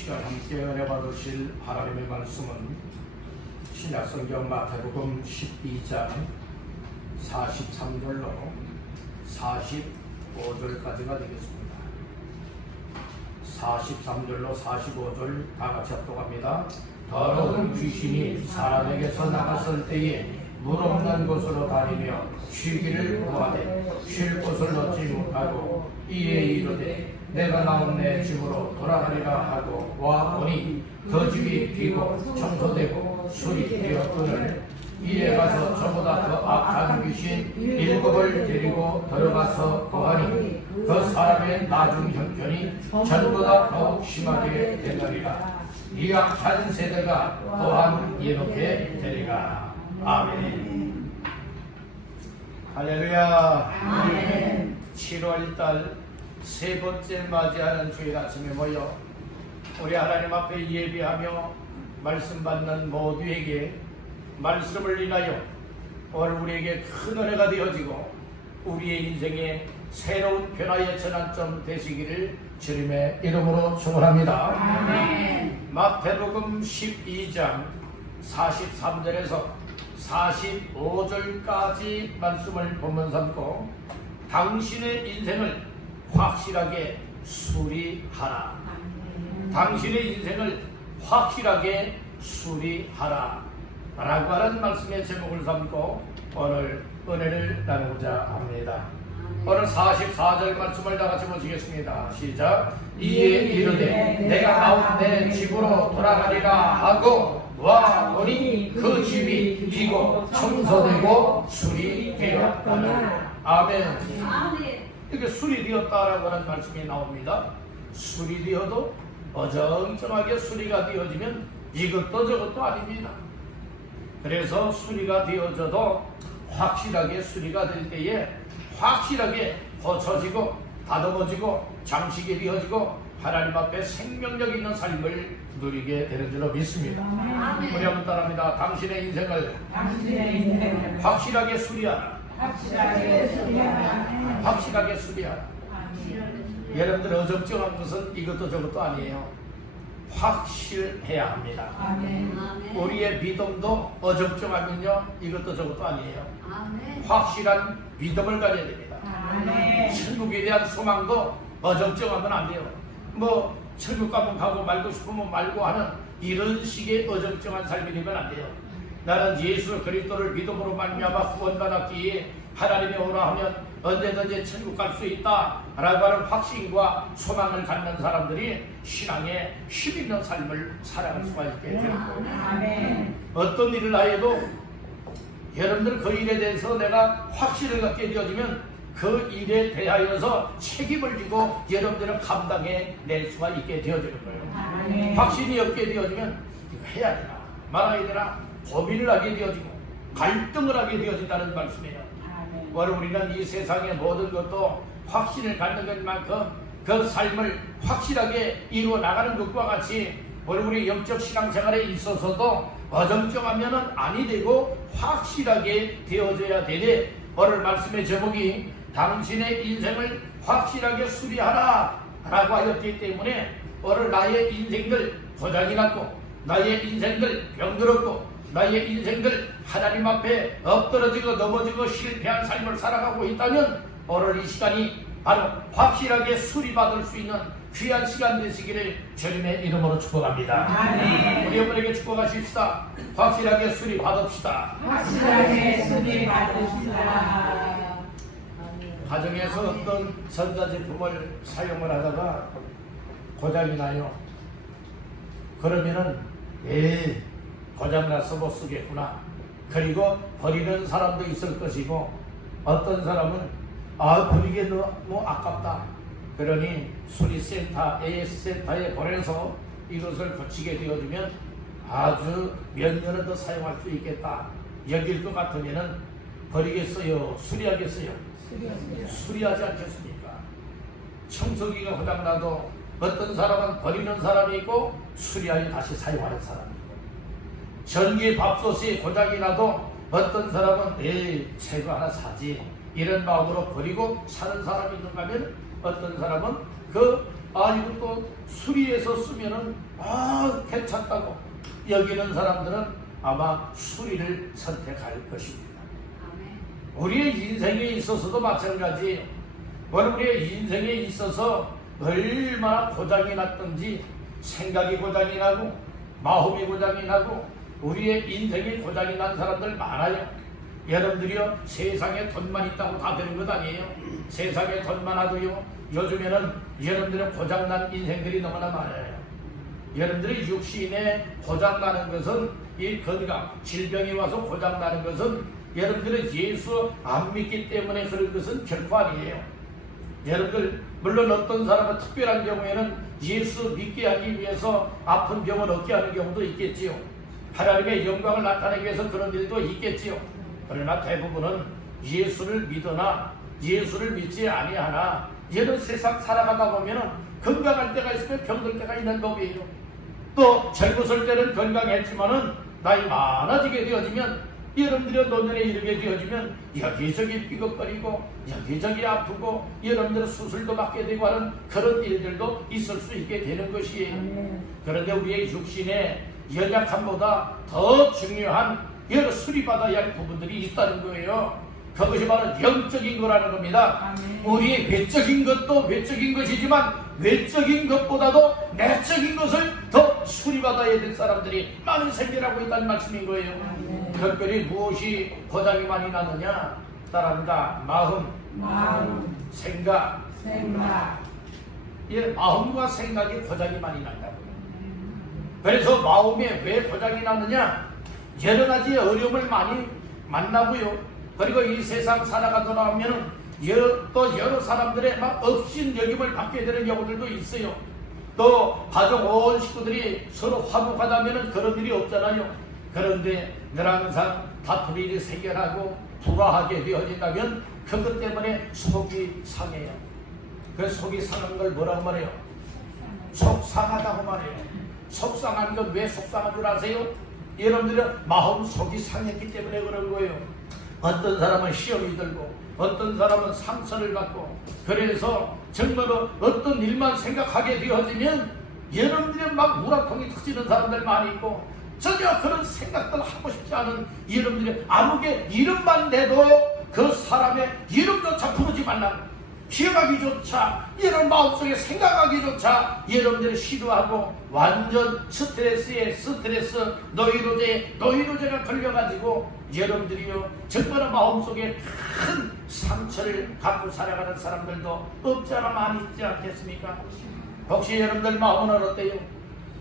시간 함께 은혜 받으실 하나님의 말씀은 신약성경 마태복음 12장 43절로 45절까지가 되겠습니다. 43절로 45절 다 같이 합독합니다. 더러운 귀신이 사람에게서 나갔을 때에 물 없는 곳으로 다니며 쉬기를 구하되 쉴 곳을 얻지 못하고 이에 이르되 내가 나온 내 집으로 돌아가리라 하고 와 보니 그 집이 비고 청소되고 술이 되었거늘 이에 가서 저보다 더 악한 귀신 7을 데리고 들어가서 거하니 그 사람의 나중 형편이 전보다 더욱 심하게 되리라. 이 악한 세대가 또한 이렇게 되리라. 아멘. 할렐루야. 아멘. 7월달 세 번째 맞이하는 주일 아침에 모여 우리 하나님 앞에 예배하며 말씀 받는 모두에게 말씀을 인하여 오늘 우리에게 큰 은혜가 되어지고 우리의 인생에 새로운 변화의 전환점 되시기를 주님의 이름으로 축원합니다. 아멘. 마태복음 12장 43절에서 45절까지 말씀을 본문 삼고 당신의 인생을 확실하게 수리하라. 당신의 인생을 확실하게 수리하라 라고 하는 말씀의 제목을 삼고 오늘 은혜를 나누고자 합니다. 오늘 44절 말씀을 다 같이 보시겠습니다. 시작. 이에 이르되 내가 나온 내 집으로 돌아가리라 하고 와 보니 그 집이 비고 청소되고 수리되었거늘. 아멘. 이렇게 수리되었다라고 하는 말씀이 나옵니다. 수리되어도 어정쩡하게 수리가 되어지면 이것도 저것도 아닙니다. 그래서 수리가 되어져도 확실하게 수리가 될 때에 확실하게 고쳐지고 다듬어지고 장식이 되어지고 하나님 앞에 생명력 있는 삶을 누리게 되는 줄로 믿습니다. 우리 한번 따라합니다. 당신의 인생을 확실하게 수리하라. 확실하게 수리하라. 여러분들 어정쩡한 것은 이것도 저것도 아니에요. 확실해야 합니다. 우리의 믿음도 어정쩡하면요 이것도 저것도 아니에요. 확실한 믿음을 가져야 됩니다. 천국에 대한 소망도 어정쩡하면 안 돼요. 뭐 천국 가면 가고 말고 싶으면 말고 하는 이런 식의 어정쩡한 삶이 되면 안 돼요. 나는 예수 그리스도를 믿음으로 말미암아 구원받았기에 하나님이 오라 하면 언제든지 천국 갈 수 있다 라고 하는 확신과 소망을 갖는 사람들이 신앙에 힘있는 삶을 살아갈 수가 있게 되는 거예요. 어떤 일을 하여도 여러분들 그 일에 대해서 내가 확신을 갖게 되어지면 그 일에 대하여서 책임을 지고 여러분들은 감당해 낼 수가 있게 되어지는 거예요. 확신이 없게 되어지면 이거 해야 되나 말아야 되나 고민을 하게 되어지고 갈등을 하게 되어진다는 말씀이에요. 오늘 우리는 이 세상의 모든 것도 확신을 갖는 것만큼 그 삶을 확실하게 이루어 나가는 것과 같이 오늘 우리 영적 신앙생활에 있어서도 어정쩡하면 아니 되고 확실하게 되어져야 되되 오늘 말씀의 제목이 당신의 인생을 확실하게 수리하라 라고 하였기 때문에 오늘 나의 인생들 고장이 났고 나의 인생들 병들었고 나의 인생들 하나님 앞에 엎드러지고 넘어지고 실패한 삶을 살아가고 있다면 오늘 이 시간이 바로 확실하게 수리받을 수 있는 귀한 시간 되시기를 주님의 이름으로 축복합니다. 아멘. 우리 여러분에게 축복하십시다. 확실하게 수리받읍시다. 확실하게 수리받읍시다. 가정에서 어떤 전자제품을 사용을 하다가 고장이 나요. 그러면은 고장나서 못 쓰겠구나. 그리고 버리는 사람도 있을 것이고 어떤 사람은 버리기 너무 아깝다. 그러니 수리센터, AS센터에 보내서 이것을 고치게 되어주면 아주 몇 년은 더 사용할 수 있겠다. 여길 것 같으면은 버리겠어요? 수리하겠어요? 수리하지 않겠습니까? 청소기가 고장나도 어떤 사람은 버리는 사람이 있고 수리하여 다시 사용하는 사람이 있고 전기 밥솥이 고장이 나도 어떤 사람은 새거 하나 사지 이런 마음으로 버리고 사는 사람이 있는가 하면 어떤 사람은 이것도 수리해서 쓰면은 괜찮다고 여기는 사람들은 아마 수리를 선택할 것입니다. 우리의 인생에 있어서도 마찬가지예요. 우리의 인생에 있어서 얼마나 고장이 났든지 생각이 고장이 나고 마음이 고장이 나고 우리의 인생이 고장이 난 사람들 많아요. 여러분들이요, 세상에 돈만 있다고 다 되는 것 아니에요. 세상에 돈 많아도요, 요즘에는 여러분들의 고장난 인생들이 너무나 많아요. 여러분들의 육신에 고장나는 것은 이 건강, 질병이 와서 고장나는 것은 여러분들은 예수 안 믿기 때문에 그런 것은 결코 아니에요. 여러분들, 물론 어떤 사람은 특별한 경우에는 예수 믿게 하기 위해서 아픈 병을 얻게 하는 경우도 있겠지요. 하나님의 영광을 나타내기 위해서 그런 일도 있겠지요. 그러나 대부분은 예수를 믿으나 예수를 믿지 아니하나 이런 세상 살아가다 보면은 건강할 때가 있으면 병들 때가 있는 법이에요. 또 젊었을 때는 건강했지만은 나이 많아지게 되어지면 여러분들의 노년에 이르게 되어지면 여기저기 삐걱거리고 여기저기 아프고 여러분들은 수술도 받게 되고 하는 그런 일들도 있을 수 있게 되는 것이에요. 그런데 우리의 육신의 연약함보다 더 중요한 여러 수리받아야 할 부분들이 있다는 거예요. 그것이 바로 영적인 거라는 겁니다. 우리의 외적인 것도 외적인 것이지만 외적인 것보다도 내적인 것을 더 수리받아야 될 사람들이 많이 생겨나고 있다는 말씀인 거예요. 특별히 무엇이 고장이 많이 나느냐? 따라합니다. 마음, 생각. 마음과 생각이 고장이 많이 난다고요. 그래서 마음에 왜 고장이 나느냐? 여러 가지 어려움을 많이 만나고요. 그리고 이 세상 살아가다 보면은 또 여러 사람들의 막 업신여김을 받게 되는 경우들도 있어요. 또 가족 온 식구들이 서로 화목하다면은 그런 일이 없잖아요. 그런데 늘 항상 다툼 일이 생겨나고 불화하게 되어진다면 그것 때문에 속이 상해요. 그 속이 상한 걸 뭐라고 말해요? 속상하다고 말해요. 속상한 건 왜 속상한 줄 아세요? 여러분들은 마음 속이 상했기 때문에 그런 거예요. 어떤 사람은 시험이 들고 어떤 사람은 상처를 받고 그래서 정말로 어떤 일만 생각하게 되어지면 여러분들이 막 우라통이 터지는 사람들 많이 있고 전혀 그런 생각들 하고 싶지 않은 여러분들이 아무게 이름만 대도 그 사람의 이름조차 부르지 말라고 기억하기조차 이런 마음속에 생각하기조차 여러분들이 시도하고 완전 스트레스 노이로제가 걸려가지고 여러분들이요 정말 마음속에 큰 상처를 갖고 살아가는 사람들도 없지 않아 많이 있지 않겠습니까? 혹시 여러분들 마음은 어때요?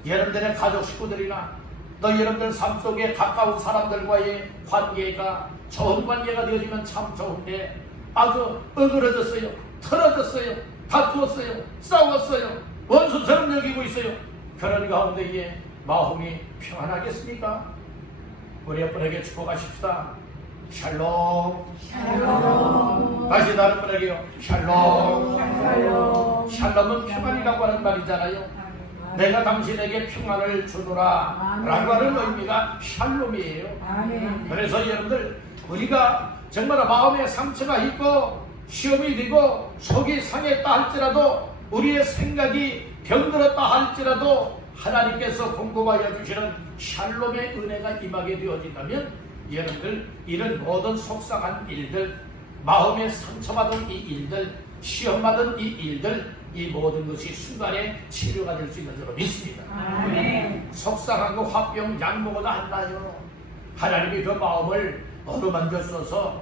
여러분들의 가족 식구들이나 또 여러분들 삶 속에 가까운 사람들과의 관계가 좋은 관계가 되어지면 참 좋은데 아주 어그러졌어요, 틀어졌어요, 다투었어요, 싸웠어요, 원수처럼 여기고 있어요. 그런 가운데에 마음이 평안하겠습니까? 우리 여러분에게 축복하십시다. 샬롬. 다시 다른 분에게요. 샬롬. 샬롬은 평안이라고 하는 말이잖아요. 내가 당신에게 평안을 주노라 라고 하는 의미가 샬롬이에요. 그래서 여러분들 우리가 정말 마음에 상처가 있고 시험이 되고 속이 상했다 할지라도 우리의 생각이 병들었다 할지라도 하나님께서 공급하여 주시는 샬롬의 은혜가 임하게 되어진다면 여러분들 이런 모든 속상한 일들, 마음에 상처받은 이 일들, 시험받은 이 일들, 이 모든 것이 순간에 치료가 될 수 있는 줄로 믿습니다. 속상한 거 화병 약 먹어도 안 나요. 하나님이 그 마음을 어루만져서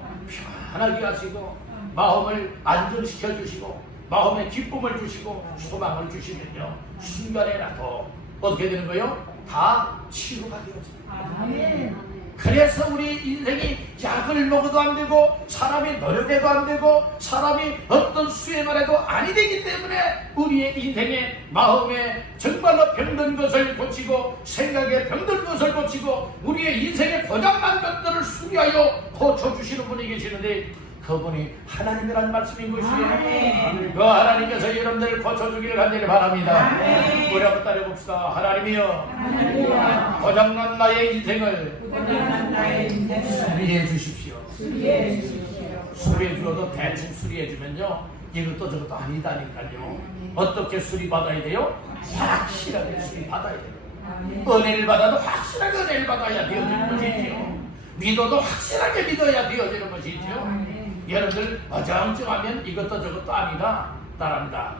편하게 하시고 마음을 안정시켜 주시고 마음에 기쁨을 주시고 소망을 주시면요 순간에라도 어떻게 되는 거예요? 다 치료가 되어집니다. 그래서 우리 인생이 약을 먹어도 안 되고 사람이 노력해도 안 되고 사람이 어떤 수행을 해도 아니 되기 때문에 우리의 인생에 마음에 정말로 병든 것을 고치고 생각에 병든 것을 고치고 우리의 인생에 고장난 것들을 수리하여 고쳐주시는 분이 계시는데 그분이 하나님이라는 말씀인 것이에요. 그 하나님께서 여러분들을 고쳐주기를 간절히 바랍니다. 우리 한번 따라해봅시다. 하나님이여 고장난 나의 인생을 수리해 주십시오. 수리해 주어도 대충 수리해 주면요 이것도 저것도 아니다니까요. 어떻게 수리받아야 돼요? 확실하게 수리받아야 돼요. 은혜를 받아도 확실하게 은혜를 받아야 되어지는 것이죠. 믿어도 확실하게 믿어야 되어지는 것이죠. 여러분들 어정쩡하면 이것도 저것도 아니다. 따라합니다.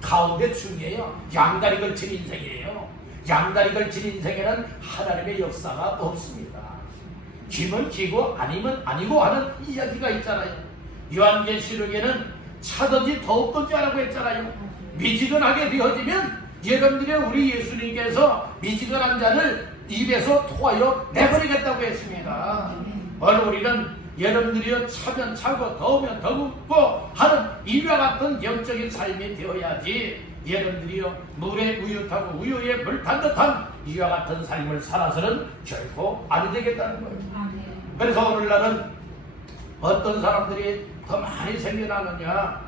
가운데 중이에요. 양다리 걸친 인생이에요. 양다리 걸친 인생에는 하나님의 역사가 없습니다. 기면 기고 아니면 아니고 하는 이야기가 있잖아요. 요한계시록에는 차든지 더욱든지 하라고 했잖아요. 미지근하게 되어지면 여러분들의 우리 예수님께서 미지근한 자를 입에서 토하여 내버리겠다고 했습니다. 오늘 우리는 여러분들이 차면 차고 더우면 더웁고 하는 이와 같은 영적인 삶이 되어야지 여러분들이요 물에 우유 타고 우유에 물 탄 듯한 이와 같은 삶을 살아서는 결코 아니 되겠다는 거예요. 그래서 오늘날은 어떤 사람들이 더 많이 생겨나느냐,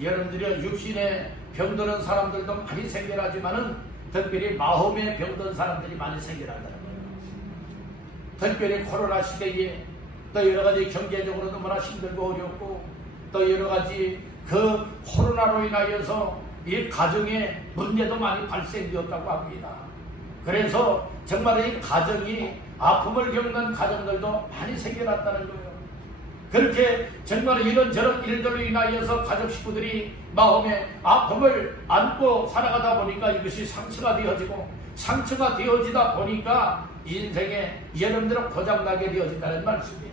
여러분들이 육신에 병드는 사람들도 많이 생겨나지만은 특별히 마음에 병든 사람들이 많이 생겨난다는 거예요. 특별히 코로나 시대에 또 여러 가지 경제적으로 너무나 힘들고 어렵고 또 여러 가지 그 코로나로 인하여서 이 가정에 문제도 많이 발생되었다고 합니다. 그래서 정말 이 가정이 아픔을 겪는 가정들도 많이 생겨났다는 거예요. 그렇게 정말 이런저런 일들로 인하여서 가족 식구들이 마음의 아픔을 안고 살아가다 보니까 이것이 상처가 되어지고 상처가 되어지다 보니까 인생에 여러분들은 고장나게 되어진다는 말씀이에요.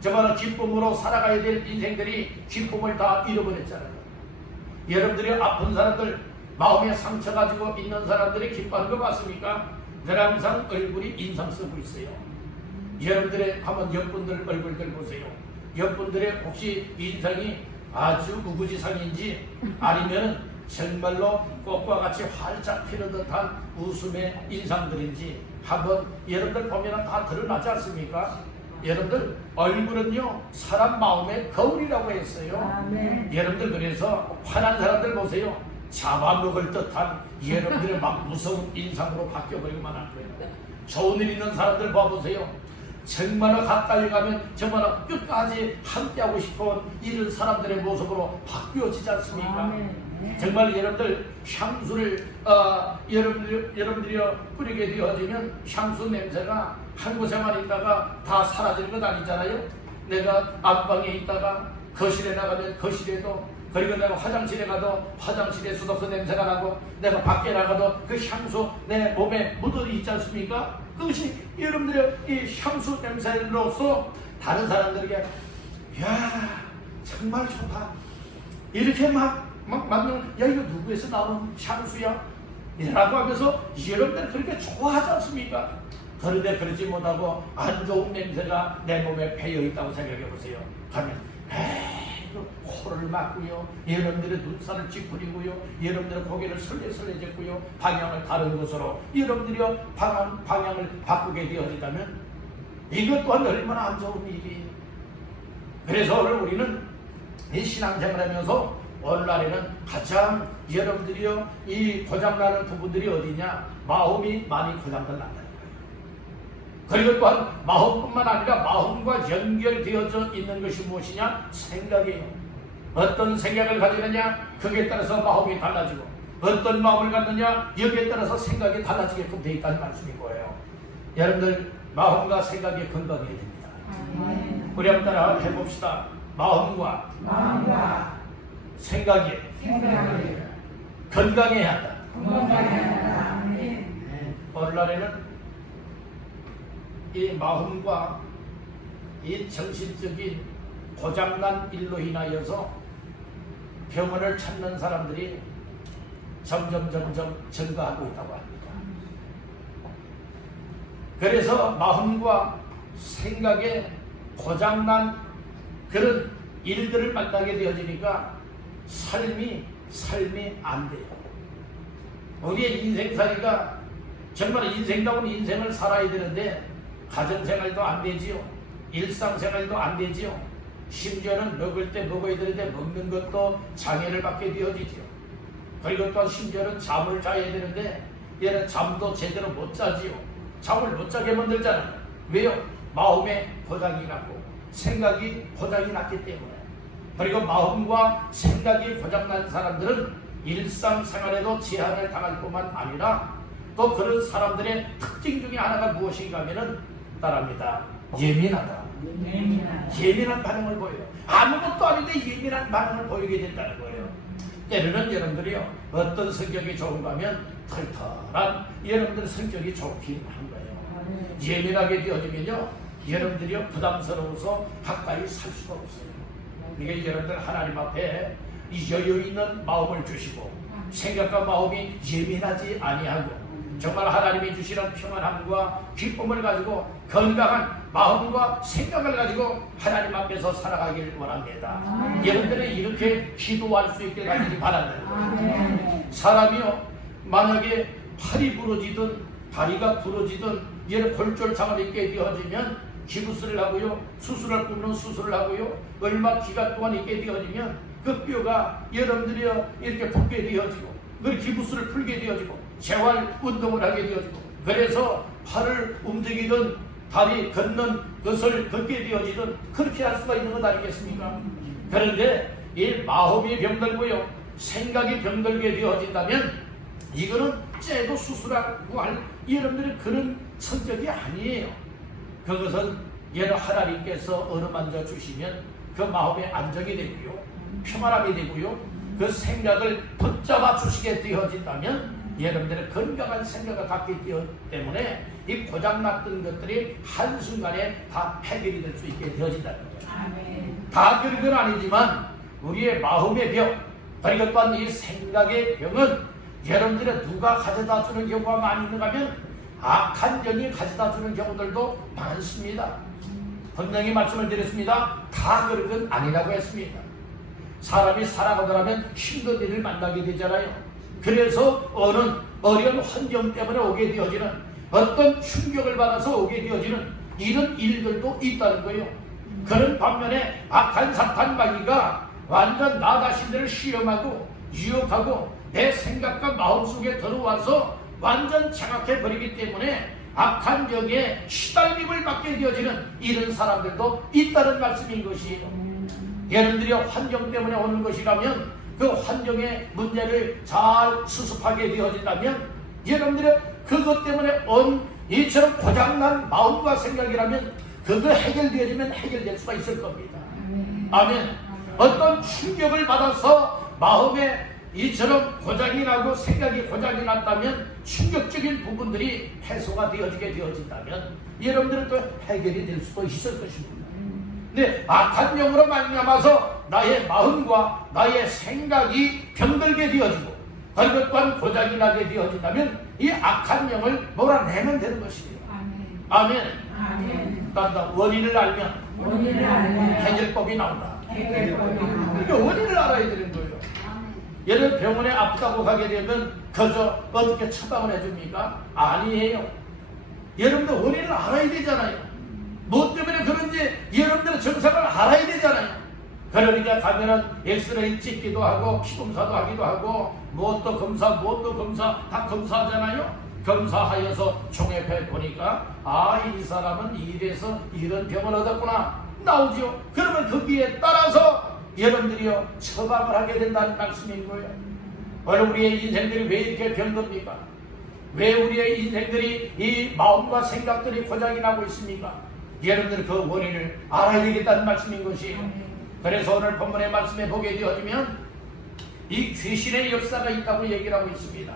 정말 기쁨으로 살아가야 될 인생들이 기쁨을 다 잃어버렸잖아요. 여러분들이 아픈 사람들, 마음에 상처 가지고 있는 사람들이 기뻐하는 거 맞습니까? 늘 항상 얼굴이 인상 쓰고 있어요. 여러분들의 한번 옆분들 얼굴들 보세요. 옆분들의 혹시 인상이 아주 우구지상인지 아니면 정말로 꽃과 같이 활짝 피는 듯한 웃음의 인상들인지 한번 여러분들 보면 다 드러나지 않습니까? 여러분들 얼굴은요 사람 마음의 거울이라고 했어요. 아멘. 여러분들 그래서 화난 사람들 보세요. 잡아먹을 듯한 여러분들의 막 무서운 인상으로 바뀌어버리고만 할 거예요. 좋은 일 있는 사람들 봐보세요. 정말로 가까이 가면 정말로 끝까지 함께하고 싶은 이런 사람들의 모습으로 바뀌어지지 않습니까? 아멘. 정말 여러분들 향수를 여러분들이 뿌리게 되어지면 향수 냄새가 한 곳에만 있다가 다 사라지는 것 아니잖아요. 내가 안방에 있다가 거실에 나가면 거실에도, 그리고 내가 화장실에 가도 화장실에서도 그 냄새가 나고, 내가 밖에 나가도 그 향수 내 몸에 묻어 있지 않습니까? 그것이 여러분들의 이 향수 냄새로서 다른 사람들에게 야 정말 좋다 이렇게 막 맞는, 야 이거 누구에서 나온 향수야? 이라고 하면서 여러분들 그렇게 좋아하지 않습니까? 그런데 그러지 못하고 안 좋은 냄새가 내 몸에 배어 있다고 생각해 보세요. 하면 코를 막고요, 여러분들의 눈살을 찌푸리고요, 여러분들의 고개를 설레설레졌고요, 방향을 다른 곳으로 여러분들이 방향을 바꾸게 되어진다면 이것 또한 얼마나 안 좋은 일이에요. 그래서 오늘 우리는 이 신앙생활을 하면서 오늘날에는 가장 여러분들이요 이 고장나는 부분들이 어디냐? 마음이 많이 고장들 난다는 거예요. 그리고 또한 마음뿐만 아니라 마음과 연결되어져 있는 것이 무엇이냐? 생각이에요. 어떤 생각을 가지느냐? 그에 따라서 마음이 달라지고, 어떤 마음을 갖느냐? 여기에 따라서 생각이 달라지게끔 되어 있다는 말씀인 거예요. 여러분들 마음과 생각이 건강해야 됩니다. 우리 한번 따라 해봅시다. 마음과 생각이 건강해야 한다. 오늘날에는 이 마음과 이 정신적인 고장난 일로 인하여서 병원을 찾는 사람들이 점점 증가하고 있다고 합니다. 그래서 마음과 생각에 고장난 그런 일들을 만나게 되어지니까 삶이 안 돼요. 우리의 인생살이가 정말 인생다운 인생을 살아야 되는데 가정생활도 안 되지요. 일상생활도 안 되지요. 심지어는 먹을 때 먹어야 되는데 먹는 것도 장애를 받게 되어지지요. 그리고 또 심지어는 잠을 자야 되는데 얘는 잠도 제대로 못 자지요. 잠을 못 자게 만들잖아요. 왜요? 마음에 고장이 났고 생각이 고장이 났기 때문에. 그리고 마음과 생각이 고장난 사람들은 일상생활에도 제한을 당할 뿐만 아니라 또 그런 사람들의 특징 중에 하나가 무엇인가 하면은 따라합니다. 예민하다. 예민한 반응을 보여요. 아무것도 아닌데 예민한 반응을 보이게 된다는 거예요. 때로는 여러분들이요, 어떤 성격이 좋은가 하면 털털한 여러분들 성격이 좋긴 한 거예요. 예민하게 되어지면요, 여러분들이요 부담스러워서 가까이 살 수가 없어요. 그러니까 여러분들 하나님 앞에 이 여유 있는 마음을 주시고 생각과 마음이 예민하지 아니하고 정말 하나님이 주시는 평안함과 기쁨을 가지고 건강한 마음과 생각을 가지고 하나님 앞에서 살아가길 원합니다. 여러분들이 이렇게 기도할 수 있게 가기를 바란다는 거예요. 사람이요, 만약에 팔이 부러지든 다리가 부러지든 이런 골절상을 입게 되어지면 기부스를 하고요, 수술할 부분은 수술을 하고요, 얼마 기간 동안 있게 되어지면 그 뼈가 여러분들이요 이렇게 붙게 되어지고 그 기부스를 풀게 되어지고 재활 운동을 하게 되어지고 그래서 팔을 움직이든 다리 걷는 것을 걷게 되어지든 그렇게 할 수가 있는 것 아니겠습니까? 그런데 이 마음이 병들고요, 생각이 병들게 되어진다면 이거는 째도 수술하고 할 여러분들의 그런 성격이 아니에요. 그것은 여러 하나님께서 어루만져 주시면 그 마음의 안정이 되고요, 평안함이 되고요, 그 생각을 붙잡아 주시게 되어진다면 여러분들의 건강한 생각을 갖기 때문에 이 고장났던 것들이 한순간에 다 해결이 될 수 있게 되어진다는 거예요. 다 별건 아니지만 우리의 마음의 병, 그리고 또한 이 생각의 병은 여러분들의 누가 가져다 주는 경우가 많이 있는가 하면 악한 영이 가져다 주는 경우들도 많습니다. 분명히 말씀을 드렸습니다. 다 그런 건 아니라고 했습니다. 사람이 살아가더라면 힘든 일을 만나게 되잖아요. 그래서 어려운 환경 때문에 오게 되어지는 어떤 충격을 받아서 오게 되어지는 이런 일들도 있다는 거예요. 그런 반면에 악한 사탄 마귀가 완전 나 자신들을 시험하고 유혹하고 내 생각과 마음속에 들어와서 완전 장악해 버리기 때문에 악한 영에 시달림을 받게 되어지는 이런 사람들도 있다는 말씀인 것이에요. 여러분들이 환경 때문에 오는 것이라면 그 환경의 문제를 잘 수습하게 되어진다면 여러분들의 그것 때문에 온 이처럼 고장난 마음과 생각이라면 그거 해결되어지면 해결될 수가 있을 겁니다. 아멘. 어떤 충격을 받아서 마음에 이처럼 고장이 나고 생각이 고장이 났다면 충격적인 부분들이 해소가 되어지게 되어진다면 여러분들은 또 해결이 될 수도 있을 것입니다. 근데 악한 영으로 말미암아서 나의 마음과 나의 생각이 병들게 되어지고 그리고 또한 고장이 나게 되어진다면 이 악한 영을 몰아내면 되는 것이에요. 아멘. 아멘. 원인을 알면 해결법이 나온다. 그러니까 원인을 알아야 되는 거예요. 예를 들어 병원에 아프다고 가게 되면 그저 어떻게 처방을 해줍니까? 아니에요. 여러분들 원인을 알아야 되잖아요. 뭐 때문에 그런지 여러분들의 증상을 알아야 되잖아요. 그러니까 가면은 엑스레이 찍기도 하고 피검사도 하기도 하고 무엇도 검사 다 검사하잖아요. 검사하여서 종합해 보니까 이 사람은 이래서 이런 병을 얻었구나 나오죠. 그러면 거기에 따라서 여러분들이요 처방을 하게 된다는 말씀인 거예요. 오늘 우리의 인생들이 왜 이렇게 병듭니까? 왜 우리의 인생들이 이 마음과 생각들이 고장이 나고 있습니까? 여러분들 그 원인을 알아야 되겠다는 말씀인 것이에요. 그래서 오늘 본문의 말씀에 보게 되어지면 이 귀신의 역사가 있다고 얘기를 하고 있습니다.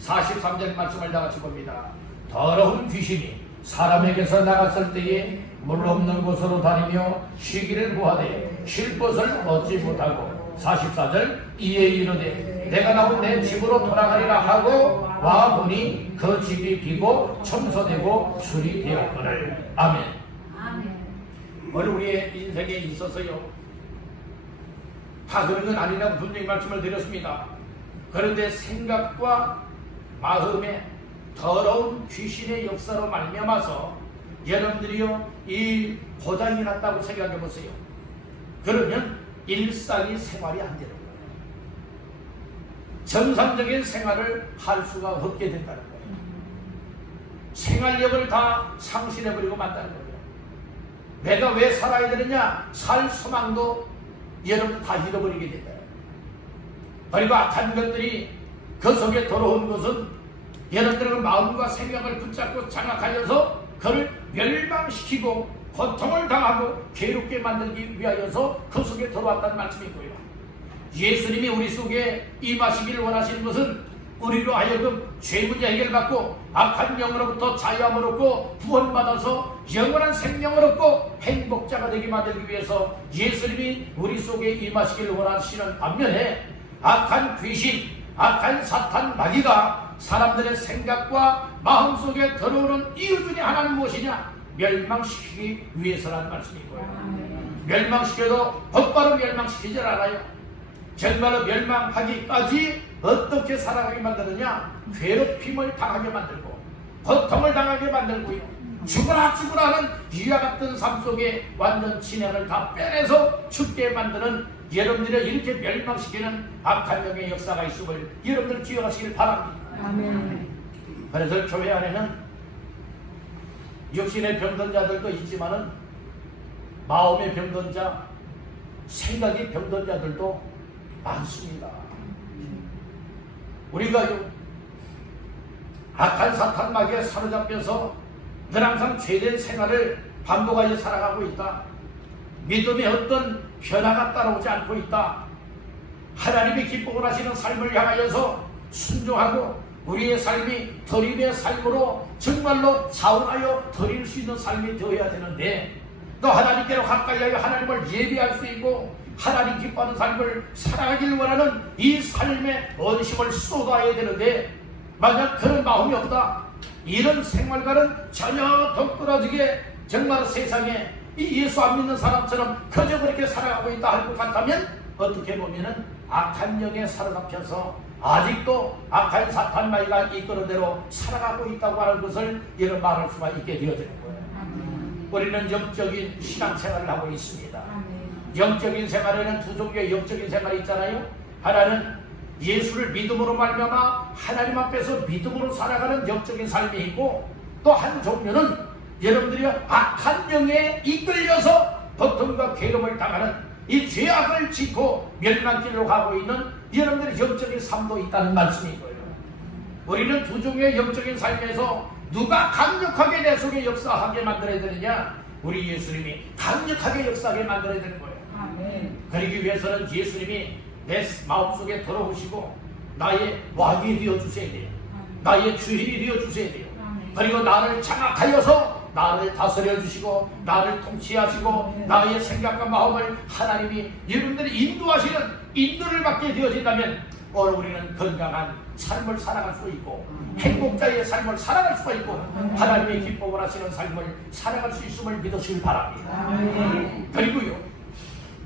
43절 말씀을 다 같이 봅니다. 더러운 귀신이 사람에게서 나갔을 때에 물 없는 곳으로 다니며 쉬기를 구하되 쉴 곳을 얻지 못하고 44절 이에 이르되 내가 나온 내 집으로 돌아가리라 하고 와보니 그 집이 비고 청소되고 수리되었거늘. 아멘. 오늘 우리의 인생에 있어서요 다 그런 건 아니라고 분명히 말씀을 드렸습니다. 그런데 생각과 마음에 더러운 귀신의 역사로 말미암아서 여러분들이요 이 고장이 났다고 생각해 보세요. 그러면 일상이 생활이 안 되는 거예요. 정상적인 생활을 할 수가 없게 된다는 거예요. 생활력을 다 상실해버리고 만다는 거예요. 내가 왜 살아야 되느냐? 살 소망도 여러분 다 잃어버리게 된다. 그리고 악한 것들이 그 속에 들어온 것은 여러분들의 마음과 생각을 붙잡고 장악하여서 그를 멸망시키고 고통을 당하고 괴롭게 만들기 위하여서 그 속에 들어왔다는 말씀이고요. 예수님이 우리 속에 임하시기를 원하시는 것은 우리로 하여금 죄 문제 해결받고 악한 영으로부터 자유함을 얻고 구원받아서 영원한 생명을 얻고 행복자가 되게 만들기 위해서 예수님이 우리 속에 임하시기를 원하시는 반면에 악한 귀신, 악한 사탄 마귀가 사람들의 생각과 마음속에 들어오는 이유 중에 하나는 무엇이냐? 멸망시키기 위해서라는 말씀이고요. 멸망시켜도 곧바로 멸망시키질 않아요. 정말로 멸망하기까지 어떻게 살아가게 만드느냐? 괴롭힘을 당하게 만들고 고통을 당하게 만들고요. 죽으라 하는 이와 같은 삶 속에 완전 진행을 다 빼내서 죽게 만드는 여러분들을 이렇게 멸망시키는 악한 영의 역사가 있음을 여러분들 기억하시길 바랍니다. 아멘. 그래서 교회 안에는 육신의 병든 자들도 있지만은 마음의 병든 자, 생각이 병든 자들도 많습니다. 우리가요 악한 사탄 마귀에 사로잡혀서 늘 항상 죄된 생활을 반복하여 살아가고 있다. 믿음의 어떤 변화가 따라오지 않고 있다. 하나님이 기뻐 하시는 삶을 향하여서 순종하고 우리의 삶이 드림의 삶으로 정말로 사원하여 드릴 수 있는 삶이 되어야 되는데 또 하나님께로 가까이 하여 하나님을 예배할 수 있고 하나님 기뻐하는 삶을 살아가길 원하는 이 삶의 원심을 쏟아야 되는데 만약 그런 마음이 없다. 이런 생활과는 전혀 동떨어지게 정말 세상에 이 예수 안 믿는 사람처럼 그저 그렇게 살아가고 있다 할 것 같다면 어떻게 보면은 악한 영에 사로잡혀서 아직도 악한 사탄 마귀가 이끄는 대로 살아가고 있다고 하는 것을 이런 말할 수가 있게 되어지는 거예요. 우리는 영적인 신앙생활을 하고 있습니다. 영적인 생활에는 두 종류의 영적인 생활이 있잖아요. 하나는 예수를 믿음으로 말미암아 하나님 앞에서 믿음으로 살아가는 영적인 삶이 있고 또 한 종류는 여러분들이 악한 영에 이끌려서 고통과 괴로움을 당하는 이 죄악을 짓고 멸망길로 가고 있는 여러분들의 영적인 삶도 있다는 말씀인 거예요. 우리는 두 종류의 영적인 삶에서 누가 강력하게 내 속에 역사하게 만들어야 되느냐? 우리 예수님이 강력하게 역사하게 만들어야 되는 거예요. 아멘. 그러기 위해서는 예수님이 내 마음속에 들어오시고 나의 왕이 되어주셔야 돼요. 나의 주인이 되어주셔야 돼요. 그리고 나를 장악하여서 나를 다스려 주시고 나를 통치하시고 나의 생각과 마음을 하나님이 여러분들이 인도하시는 인도를 받게 되어진다면 오늘 우리는 건강한 삶을 살아갈 수 있고 행복자의 삶을 살아갈 수가 있고 하나님의 기쁨을 하시는 삶을 살아갈 수 있음을 믿으시길 바랍니다. 그리고요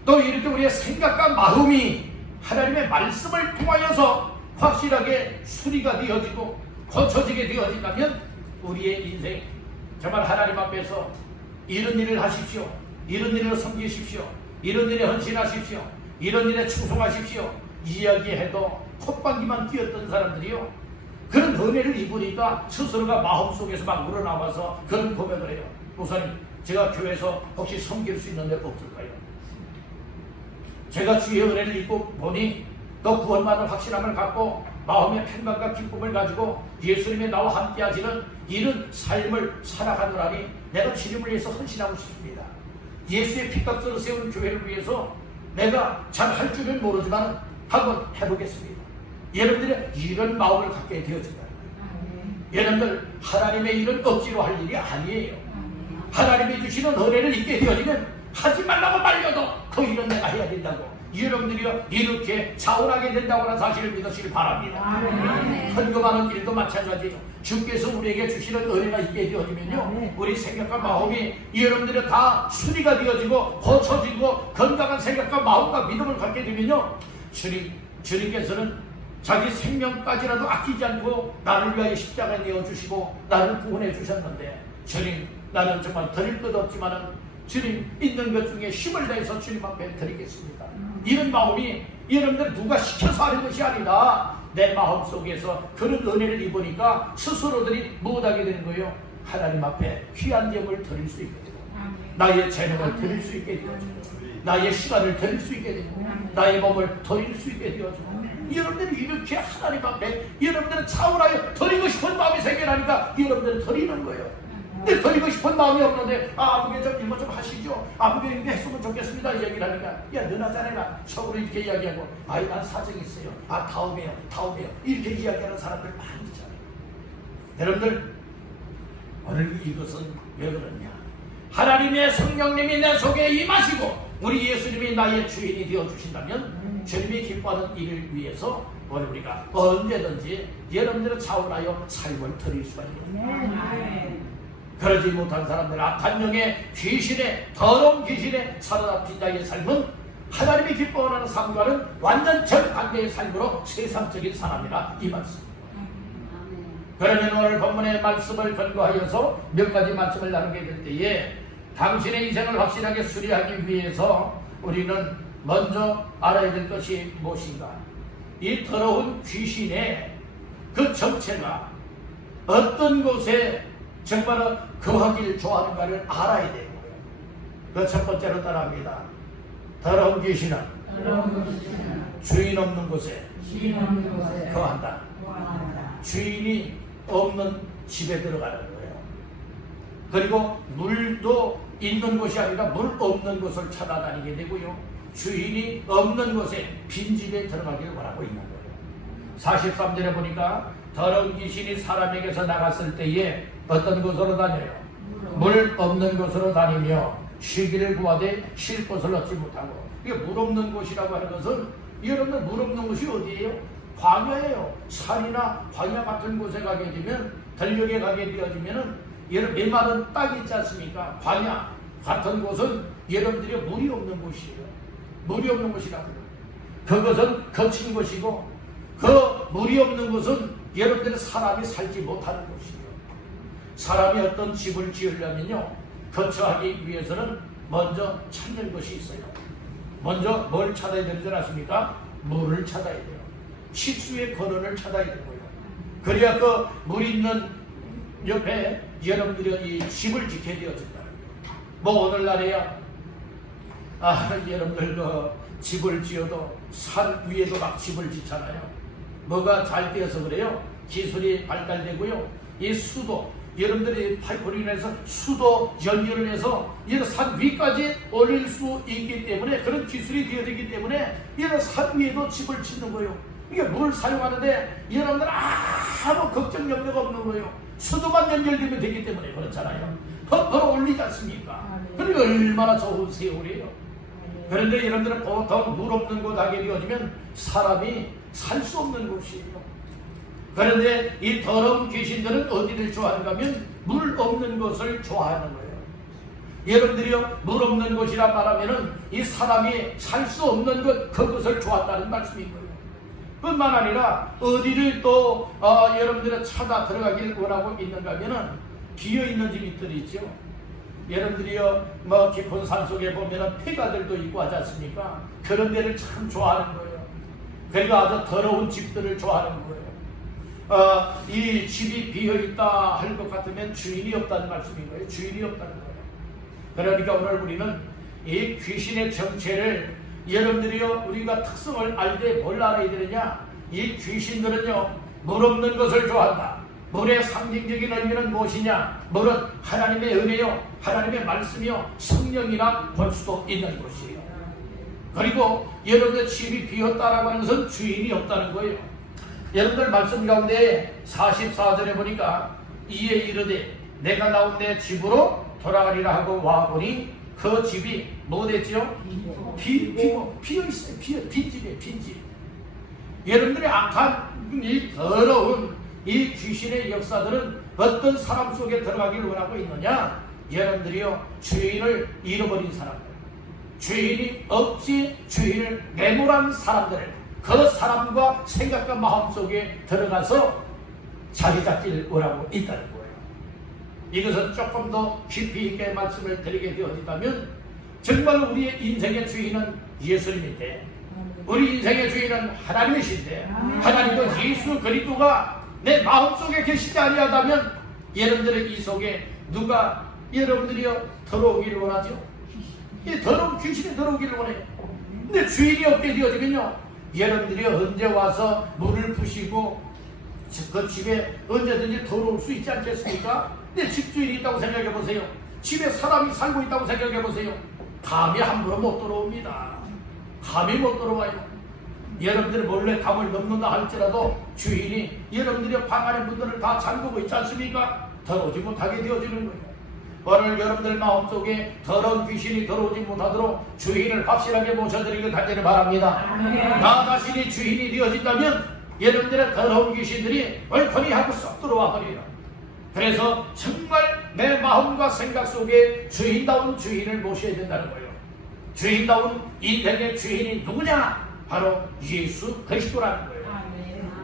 또 이렇게 우리의 생각과 마음이 하나님의 말씀을 통하여서 확실하게 수리가 되어지고 고쳐지게 되어진다면 우리의 인생 정말 하나님 앞에서 이런 일을 하십시오. 이런 일을 섬기십시오. 이런 일에 헌신하십시오. 이런 일에 충성하십시오. 이야기해도 콧방귀만 뀌었던 사람들이요. 그런 은혜를 입으니까 스스로가 마음속에서 막 우러나와서 그런 고백을 해요. 목사님, 제가 교회에서 혹시 섬길 수 있는 데 없을까요? 제가 주의 은혜를 입고 보니 또 구원만을 확실함을 갖고 마음의 평강과 기쁨을 가지고 예수님의 나와 함께 하시는 이런 삶을 살아가느라니 내가 주님을 위해서 헌신하고 싶습니다. 예수의 피값으로 세운 교회를 위해서 내가 잘 할 줄은 모르지만 한번 해보겠습니다. 여러분들의 이런 마음을 갖게 되어진다. 여러분들 하나님의 일은 억지로 할 일이 아니에요. 하나님이 주시는 은혜를 입게 되어지면 하지 말라고 말려도 그 일은 내가 해야 된다고 여러분들이 이렇게 자원하게 된다고 하는 사실을 믿으시길 바랍니다. 헌금하는 일도 마찬가지예요. 주께서 우리에게 주시는 은혜가 있게 되어지면요 우리 생각과 마음이 여러분들이 다 수리가 되어지고 고쳐지고 건강한 생각과 마음과 믿음을 갖게 되면요 주님께서는 자기 생명까지라도 아끼지 않고 나를 위하여 십자가에 내어주시고 나를 구원해 주셨는데 주님 나는 정말 드릴 것 없지만은 주님 있는 것 중에 힘을 다해서 주님 앞에 드리겠습니다. 이런 마음이 여러분들 누가 시켜서 하는 것이 아니라 내 마음속에서 그런 은혜를 입으니까 스스로들이 못하게 되는 거예요. 하나님 앞에 귀한 점을 드릴 수 있게 되고 나의 재능을 드릴 수 있게 되어지고 나의 시간을 드릴 수 있게 되고 나의 몸을 드릴 수 있게 되어지고 여러분들이 이렇게 하나님 앞에 여러분들은 차원하여 드리고 싶은 마음이 생겨나니까 여러분들은 드리는 거예요. 근데 드리고 싶은 마음이 없는데 아버지 좀 이거 좀 하시죠. 아버지 이렇게 했으면 좋겠습니다. 이 얘기를 하니까 야 너나 자네나 속으로 이렇게 이야기하고 아이 난 사정이 있어요. 아 다음에요 이렇게 이야기하는 사람들 많이 있잖아요. 여러분들 오늘 이것은 왜 그러냐, 하나님의 성령님이 내 속에 임하시고 우리 예수님이 나의 주인이 되어주신다면 주님이 기뻐하는 일을 위해서 오늘 우리가 언제든지 여러분들의 차원하여 삶을 드릴 수가 있습니다. 그러지 못한 사람들, 악한 영의 귀신의 더러운 귀신의 사로잡힌 자의 삶은 하나님이 기뻐하는 삶과는 완전 정반대의 삶으로 세상적인 사람이라 이 말씀입니다. 그러면 오늘 본문의 말씀을 근거하여서 몇 가지 말씀을 나누게 될 때에 당신의 인생을 확실하게 수리하기 위해서 우리는 먼저 알아야 될 것이 무엇인가, 이 더러운 귀신의 그 정체가 어떤 곳에 정말 거하기를 좋아하는가를 알아야 되는 거예요. 그 첫 번째로 따라합니다. 더러운 귀신은 주인 없는 곳에 거한다. 주인이 없는 집에 들어가는 거예요. 그리고 물도 있는 곳이 아니라 물 없는 곳을 찾아다니게 되고요. 주인이 없는 곳에 빈집에 들어가기를 원하고 있는 거예요. 43절에 보니까 더러운 귀신이 사람에게서 나갔을 때에 어떤 곳으로 다녀요? 물 없는 곳으로 다니며 쉬기를 구하되 쉴 곳을 얻지 못하고. 이게 물 없는 곳이라고 하는 것은 여러분들 물 없는 곳이 어디예요? 광야예요. 산이나 광야 같은 곳에 가게 되면, 들녘에 가게 되어지면은 여러분 메마른 땅이 있지 않습니까? 광야 같은 곳은 여러분들이 물이 없는 곳이에요. 물이 없는 곳이라고요. 그것은 거친 곳이고, 그 물이 없는 곳은 여러분들의 사람이 살지 못하는 곳이에요. 사람이 어떤 집을 지으려면요, 거처하기 위해서는 먼저 찾는 것이 있어요. 먼저 뭘 찾아야 되는 줄 아십니까? 물을 찾아야 돼요. 식수의 근원을 찾아야 되고요. 그래야 그 물 있는 옆에 여러분들이 이 집을 지켜야 되어진다는 거예요. 뭐 오늘날에야 여러분들 그 집을 지어도 산 위에도 막 집을 짓잖아요. 뭐가 잘 되어서 그래요? 기술이 발달되고요. 이 수도, 여러분들이 파이프로 인해서 수도 연결을 해서 이런 산 위까지 올릴 수 있기 때문에, 그런 기술이 되어지기 때문에 이런 산 위에도 집을 짓는 거예요. 이게 물 사용하는데 여러분들 아무 걱정 염려가 없는 거예요. 수도만 연결되면 되기 때문에 그렇잖아요. 펌프로 올리지 않습니까? 그리고 얼마나 좋은 세월이에요. 그런데 여러분들은 보통 물 없는 곳 하게 되어지면 사람이 살 수 없는 곳이에요. 그런데 이 더러운 귀신들은 어디를 좋아하는가 하면 물 없는 곳을 좋아하는 거예요. 여러분들이요, 물 없는 곳이라 말하면은 이 사람이 살 수 없는 것, 그것을 좋아한다는 말씀인 거예요. 뿐만 아니라 어디를 또 여러분들은 찾아 들어가길 원하고 있는가 하면은 비어있는 집들이 있죠. 여러분들이요, 뭐 깊은 산 속에 보면은 폐가들도 있고 하지 않습니까? 그런 데를 참 좋아하는 거예요. 그리고 아주 더러운 집들을 좋아하는 거예요. 이 집이 비어있다 할 것 같으면 주인이 없다는 말씀인 거예요. 주인이 없다는 거예요. 그러니까 오늘 우리는 이 귀신의 정체를, 여러분들이요, 우리가 특성을 알되 뭘 알아야 되느냐? 이 귀신들은요, 물 없는 것을 좋아한다. 물의 상징적인 의미는 무엇이냐? 물은 하나님의 은혜요, 하나님의 말씀이요, 성령이라 볼 수도 있는 것이에요. 그리고 여러분의 집이 비었다라고 하는 것은 주인이 없다는 거예요. 여러분들 말씀 가운데 44절에 보니까 이에 이르되 내가 나온 내 집으로 돌아가리라 하고 와보니 그 집이 뭐 됐죠? 비어있어요. 빈집이에요. 빈집. 여러분들의 악한 이 더러운 이 귀신의 역사들은 어떤 사람 속에 들어가기를 원하고 있느냐? 여러분들이요, 주인을 잃어버린 사람들, 주인이 없이 주인을 매몰한 사람들, 그 사람과 생각과 마음 속에 들어가서 자리 잡기를 원하고 있다는 거예요. 이것은 조금 더 깊이 있게 말씀을 드리게 되어진다면, 정말 우리의 인생의 주인은 예수님인데, 우리 인생의 주인은 하나님이신데, 하나님과 예수 그리스도가 내 마음속에 계시지 아니하다면 여러분들의 이 속에 누가 여러분들이요 들어오기를 원하죠? 이 더러운 귀신이 들어오기를 원해요. 근데 주인이 없게 되어지면요, 여러분들이 언제 와서 물을 부시고 그 집에 언제든지 들어올 수 있지 않겠습니까? 근데 집주인이 있다고 생각해 보세요. 집에 사람이 살고 있다고 생각해 보세요. 감히 함부로 못 들어옵니다. 감히 못 들어와요. 여러분들이 몰래 담을 넘는다 할지라도 주인이 여러분들이 방 안의 문들을 다 잠그고 있지 않습니까? 들어오지 못하게 되어지는 거예요. 오늘 여러분들 마음속에 더러운 귀신이 들어오지 못하도록 주인을 확실하게 모셔드리길 간절히 바랍니다. 나 자신이 주인이 되어진다면 여러분들의 더러운 귀신들이 얼큰이 하고 쏙 들어와 버려요. 그래서 정말 내 마음과 생각 속에 주인다운 주인을 모셔야 된다는 거예요. 주인다운 인생의 주인이 누구냐? 바로 예수 그리스도라는 거예요.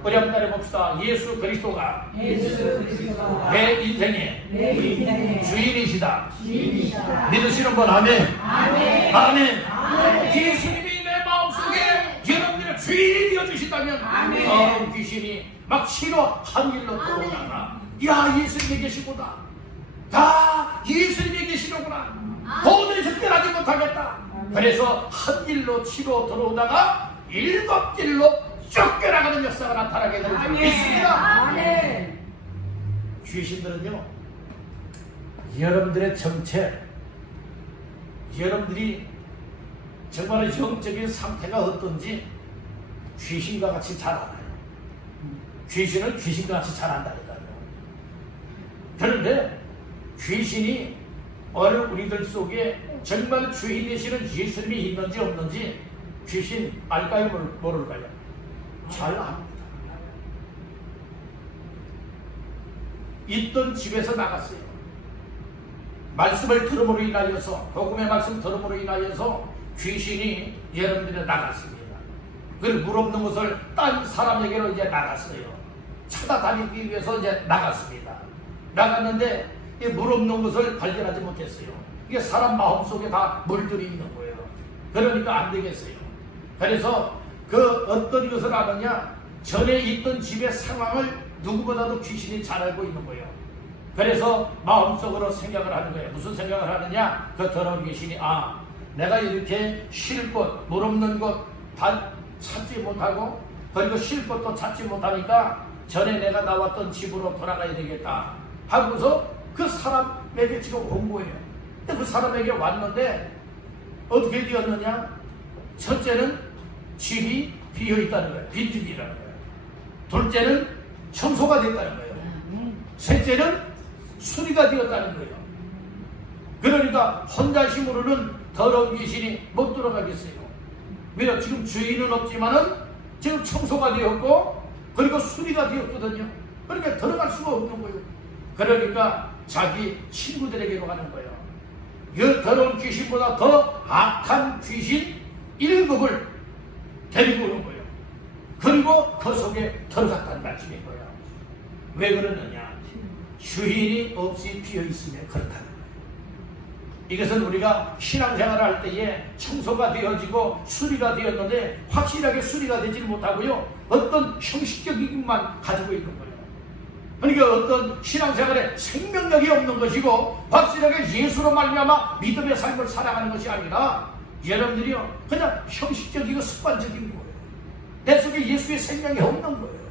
우리 한번 따라해봅시다. 예수 그리스도가 내 인생의 주인이시다. 믿으시는 분 아멘. 아멘. 예수님이 내 마음속에 여러분들의 주인이 되어주신다면 더러운 귀신이 막 치러 한 길로 들어오다가 야, 예수님이 계시구나. 다 예수님이 계시는구나. 도저히 접근하지 못하겠다. 그래서 한 길로 치러 들어오다가 7길로 쫓겨나가는 역사가 나타나게 되는 줄 믿습니다. 귀신들은요, 여러분들의 정체, 여러분들이 정말 영적인 상태가 어떤지 귀신과 같이 잘 알아요. 귀신은 귀신과 같이 잘 안다니까요. 그런데 귀신이 오늘 우리들 속에 정말 주인 되시는 예수님이 있는지 없는지 귀신 알까요? 모를까요? 잘 압니다. 있던 집에서 나갔어요. 말씀을 들음으로 인하여서, 복음의 말씀 들음으로 인하여서 귀신이 여러분들이 나갔습니다. 그리고 물 없는 곳을 딴 사람에게로 이제 나갔어요. 찾아다니기 위해서 이제 나갔습니다. 나갔는데 이 물 없는 곳을 발견하지 못했어요. 이게 사람 마음속에 다 물들이 있는 거예요. 그러니까 안 되겠어요. 그래서 그 어떤 것을 아느냐, 전에 있던 집의 상황을 누구보다도 귀신이 잘 알고 있는 거예요. 그래서 마음속으로 생각을 하는 거예요. 무슨 생각을 하느냐, 그 더러운 귀신이 내가 이렇게 쉴 곳, 물 없는 곳 다 찾지 못하고, 그리고 쉴 곳도 찾지 못하니까 전에 내가 나왔던 집으로 돌아가야 되겠다 하고서 그 사람에게 지금 온 거예요. 근데 그 사람에게 왔는데 어떻게 되었느냐, 첫째는 집이 비어있다는 거예요. 빈집이라는 거예요. 둘째는 청소가 됐다는 거예요. 셋째는 수리가 되었다는 거예요. 그러니까 혼자 힘으로는 더러운 귀신이 못 들어가겠어요. 왜요? 지금 주인은 없지만은 지금 청소가 되었고 그리고 수리가 되었거든요. 그러니까 들어갈 수가 없는 거예요. 그러니까 자기 친구들에게로 가는 거예요. 이 더러운 귀신보다 더 악한 귀신 7을 데리고 오는 거예요. 그리고 그 속에 들어갔다는 말씀인 거예요. 왜 그러느냐? 주인이 없이 비어있으면 그렇다는 거예요. 이것은 우리가 신앙생활을 할 때에 청소가 되어지고 수리가 되었는데 확실하게 수리가 되지를 못하고요, 어떤 형식적인 것만 가지고 있는 거예요. 그러니까 어떤 신앙생활에 생명력이 없는 것이고 확실하게 예수로 말미암아 믿음의 삶을 살아가는 것이 아니라 여러분들이요 그냥 형식적이고 습관적인 거예요. 내 속에 예수의 생명이 없는 거예요.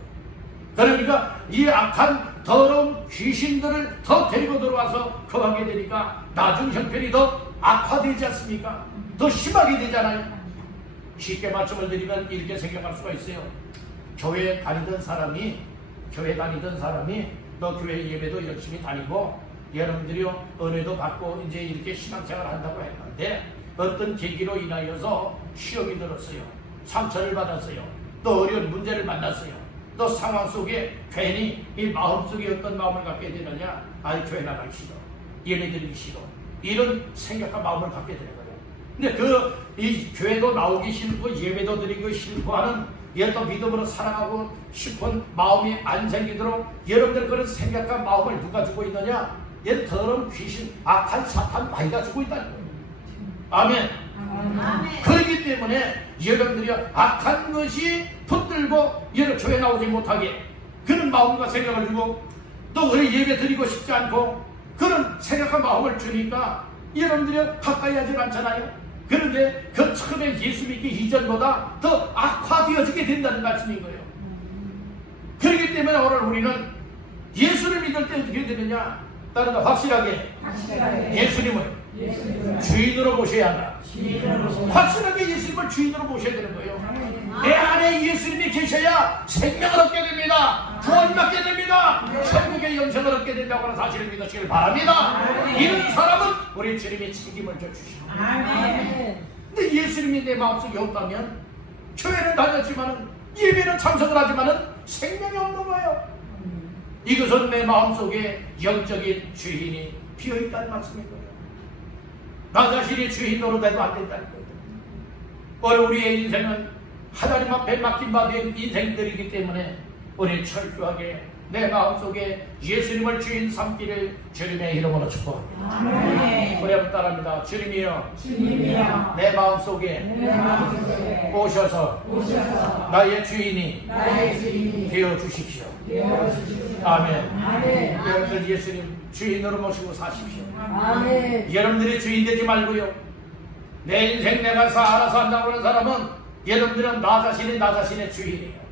그러니까 이 악한 더러운 귀신들을 더 데리고 들어와서 거하게 되니까 나중 형편이 더 악화되지 않습니까? 더 심하게 되잖아요. 쉽게 말씀을 드리면 이렇게 생각할 수가 있어요. 교회 다니던 사람이 또 교회 예배도 열심히 다니고 여러분들이요 은혜도 받고 이제 이렇게 신앙생활을 한다고 했는데 어떤 계기로 인하여서 시험이 들었어요. 상처를 받았어요. 또 어려운 문제를 만났어요. 또 상황 속에 괜히 이 마음속에 어떤 마음을 갖게 되느냐, 교회 나가기 싫어, 예배 드리기 싫어, 이런 생각과 마음을 갖게 되는 거예요. 근데 이 교회도 나오기 싫고 예배도 드리기 싫고 하는 또 믿음으로 살아가고 싶은 마음이 안 생기도록 여러분들 그런 생각과 마음을 누가 주고 있느냐? 얘 더러운 귀신, 악한 사탄 마귀가 주고 있다는 거예요. 아멘. 그렇기 때문에 여러분들이 악한 것이 붙들고 여러분 교회 나오지 못하게 그런 마음과 생각을 주고 또 우리 예배 드리고 싶지 않고 그런 생각과 마음을 주니까 여러분들이 가까이 하지 않잖아요. 그런데 그 처음에 예수 믿기 이전보다 더 악화되어지게 된다는 말씀인 거예요. 그렇기 때문에 오늘 우리는 예수를 믿을 때 어떻게 되느냐? 따르다 확실하게 예수님을 주인으로 모셔야 한다. 확실하게 예수님을 주인으로 모셔야 되는 거예요. 내 안에 예수님이 계셔야 생명을 얻게 됩니다. 구원을 받게 됩니다. 천국의 영생을 얻게 된다고 하는 사실을 믿으시길 바랍니다. 이런 사람은 우리 주님이 책임을 져주시고, 근데 예수님이 내 마음속에 없다면 교회는 다녔지만은 예배는 참석을 하지만은 생명이 없는 거예요. 이것은 내 마음속에 영적인 주인이 비어있다는 말씀인 거예요. 나 자신이 주인 노릇해도 안 된다는 거예요. 오늘 우리의 인생은 하나님 앞에 맡긴 바 된 인생들이기 때문에 우리 철저하게 내 마음속에 예수님을 주인 삼기를 주님의 이름으로 축복합니다. 우리 한번 따라합니다. 주님이여, 내 마음속에 오셔서 나의 주인이 되어 주십시오. 아멘. 여러분들 예수님 주인으로 모시고 사십시오. 여러분들이 주인 되지 말고요. 내 인생 내가 알아서 한다고 하는 사람은 여러분들은 나 자신의 주인이에요.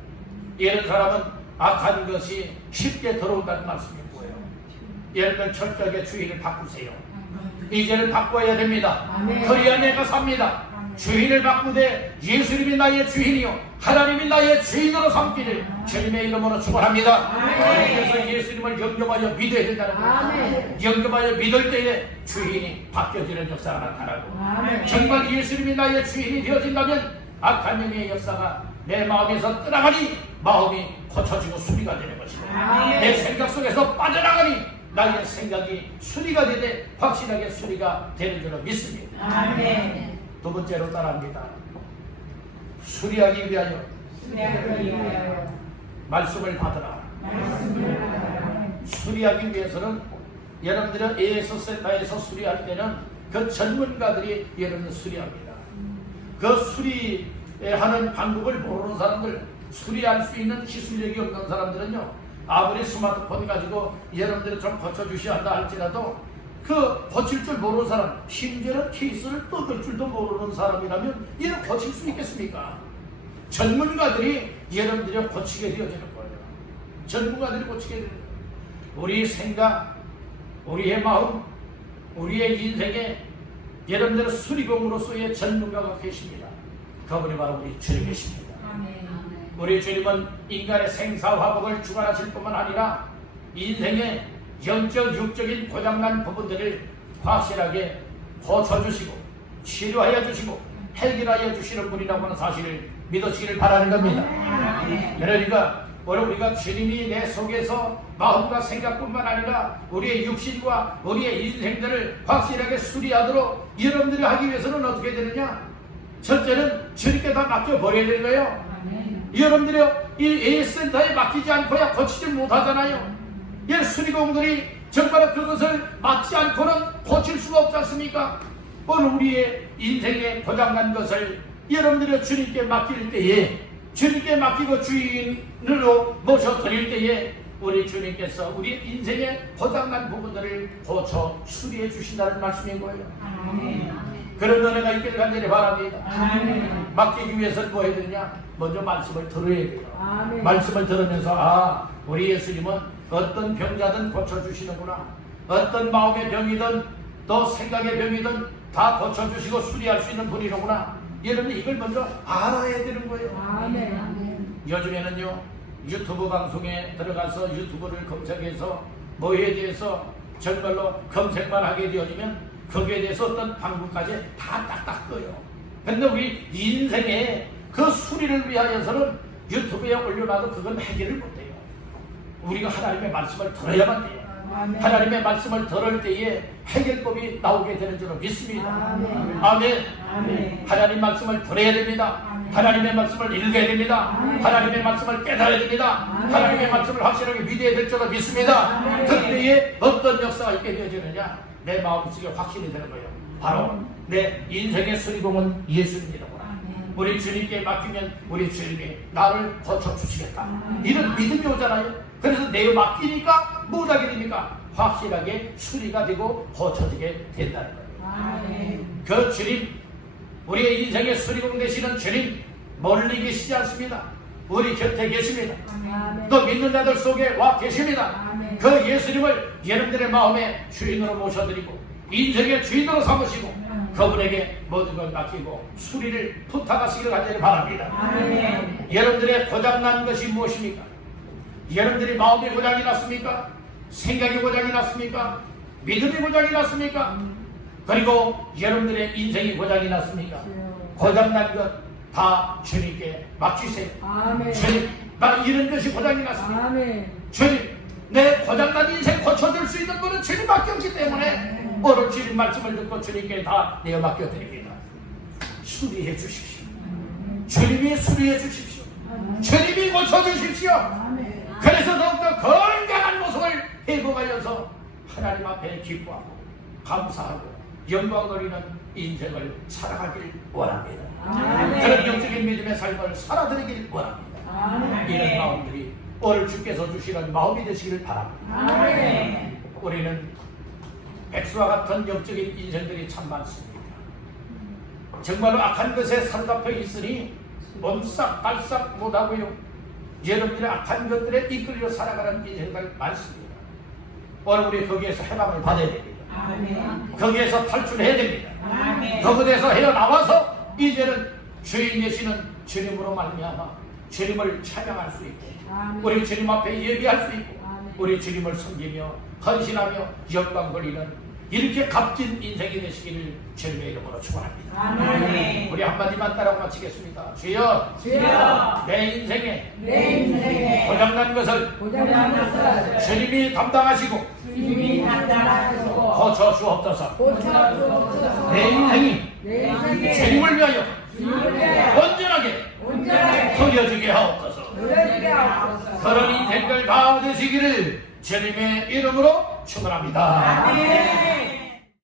이런 사람은 악한 것이 쉽게 들어온다는 말씀인 거예요. 여러분들 철저하게 주인을 바꾸세요. 이제는 바꿔야 됩니다. 그래야 내가 삽니다. 주인을 바꾸되 예수님이 나의 주인이요 하나님이 나의 주인으로 삼기를 주님의 이름으로 축원합니다. 그래서 예수님을 영접하여 믿어야 된다는 거예요. 영접하여 믿을 때에 주인이 바뀌어지는 역사가 나타나고, 정말 예수님이 나의 주인이 되어진다면 악한 영의 역사가 내 마음에서 떠나가니 마음이 고쳐지고 수리가 되는 것이고, 내 생각 속에서 빠져나가니 나의 생각이 수리가 되되 확실하게 수리가 되는 줄로 믿습니다. 두 번째로 따라합니다. 수리하기 위하여 말씀을 받으라. 수리하기 위해서는 여러분들은 AS 센터에서 수리할 때는 그 전문가들이 여러분을 수리합니다. 그 수리하는 방법을 모르는 사람들, 수리할 수 있는 기술력이 없는 사람들은요, 아무리 스마트폰 가지고 여러분들이 좀 고쳐주셔야 한다 할지라도 그 고칠 줄 모르는 사람, 심지어는 케이스를 뜯을 줄도 모르는 사람이라면 이를 고칠 수 있겠습니까? 전문가들이 여러분들이 고치게 되어지는 거예요. 전문가들이 고치게 되는 거예요. 우리 생각, 우리의 마음, 우리의 인생에 여러분들의 수리공으로서의 전문가가 계십니다. 그분이 바로 우리 주님이십니다. 우리 주님은 인간의 생사화복을 주관하실 뿐만 아니라 인생의 영적, 육적인 고장난 부분들을 확실하게 고쳐주시고 치료하여 주시고 해결하여 주시는 분이라고 하는 사실을 믿으시기를 바라는 겁니다. 그러니까 오늘 우리가 주님이 내 속에서 마음과 생각뿐만 아니라 우리의 육신과 우리의 인생들을 확실하게 수리하도록 여러분들이 하기 위해서는 어떻게 되느냐? 첫째는 주님께 다 맡겨버려야 되는 거예요. 여러분들이 이 AS센터에 맡기지 않고야 고치지 못하잖아요. 이 수리공들이 정말 그것을 맡지 않고는 고칠 수가 없지 않습니까? 오늘 우리의 인생에 고장난 것을 여러분들이 주님께 맡길 때에, 주님께 맡기고 주인으로 모셔드릴 때에 우리 주님께서 우리 인생의 고장난 부분들을 고쳐 수리해 주신다는 말씀인 거예요. 그런 은혜가 있기를 간절히 바랍니다. 맡기기 위해서는 뭐 해야 되냐? 먼저 말씀을 들어야 돼요. 말씀을 들으면서 우리 예수님은 어떤 병자든 고쳐주시는구나, 어떤 마음의 병이든 또 생각의 병이든 다 고쳐주시고 수리할 수 있는 분이로구나, 여러분 이걸 먼저 알아야 되는 거예요. 요즘에는요 유튜브 방송에 들어가서 유튜브를 검색해서 뭐에 대해서 정말로 검색만 하게 되어지면 거기에 대해서 어떤 방법까지 다 딱딱 떠요. 근데 우리 인생에 그 수리를 위하여서는 유튜브에 올려놔도 그건 해결을 못해요. 우리가 하나님의 말씀을 들어야만 돼요. 하나님의 말씀을 들을 때에 해결법이 나오게 되는 줄로 믿습니다. 아멘. 하나님 말씀을 들어야 됩니다. 하나님의 말씀을 읽어야 됩니다. 하나님의 말씀을 깨달아야 됩니다. 하나님의 말씀을 확실하게 믿어야 될 줄로 믿습니다. 그때에 어떤 역사가 있게 되어지느냐? 내 마음속에 확신이 되는 거예요. 바로 내 인생의 수리공은 예수님이라구나. 우리 주님께 맡기면 우리 주님이 나를 고쳐주시겠다, 이런 믿음이 오잖아요. 그래서 내가 맡기니까 못하게 됩니까? 확실하게 수리가 되고 고쳐지게 된다는 거예요. 그 주님, 우리의 인생의 수리공 되시는 주님 멀리 계시지 않습니다. 우리 곁에 계십니다. 또 믿는 자들 속에 와 계십니다. 그 예수님을 여러분들의 마음의 주인으로 모셔드리고 인생의 주인으로 삼으시고 그분에게 모든 걸 맡기고 수리를 부탁하시길 간절히 바랍니다. 여러분들의 고장난 것이 무엇입니까? 여러분들이 마음의 고장이 났습니까? 생각의 고장이 났습니까? 믿음의 고장이 났습니까? 그리고 여러분들의 인생이 고장이 났습니까? 고장난 것 다 주님께 맡기세요. 주님, 나 이런 것이 고장이 났습니다. 주님, 내 고장난 인생 고쳐줄 수 있는 분은 주님밖에 없기 때문에 오늘 주님 말씀을 듣고 주님께 다 내어 맡겨드립니다. 수리해 주십시오. 주님이 수리해 주십시오. 주님이 고쳐주십시오. 그래서 더욱더 건강한 모습을 회복하여서 하나님 앞에 기뻐하고 감사하고 영광 돌리는 인생을 살아가길 원합니다. 그런 영적인 믿음의 삶을 살아드리길 원합니다. 이런 마음들이 오늘 주께서 주시는 마음이 되시길 바랍니다. 우리는 백수와 같은 영적인 인생들이 참 많습니다. 정말로 악한 것에 사로잡혀 있으니 몸싹발싹 못하고요. 여러분들의 악한 것들에 이끌려 살아가는 인생들 많습니다. 오늘 우리 거기에서 해방을 받아야 됩니다. 거기에서 탈출해야 됩니다. 거기에서 헤어나와서 이제는 주인 되시는 주님으로 말미암아 주님을 찬양할 수 있고 우리 주님 앞에 예배할 수 있고 우리 주님을 섬기며 헌신하며 영광 돌리는 이렇게 값진 인생이 되시기를 주님의 이름으로 축원합니다. 우리 한마디만 따라고 마치겠습니다. 주여, 내 인생에 고장난 것을 주님이 담당하시고 고쳐 주옵소서. 내 인생이 주님을 위하여 온전하게 드려지게 하옵소서. 그런 인생들 다 되시기를 주님의 이름으로 축원합니다.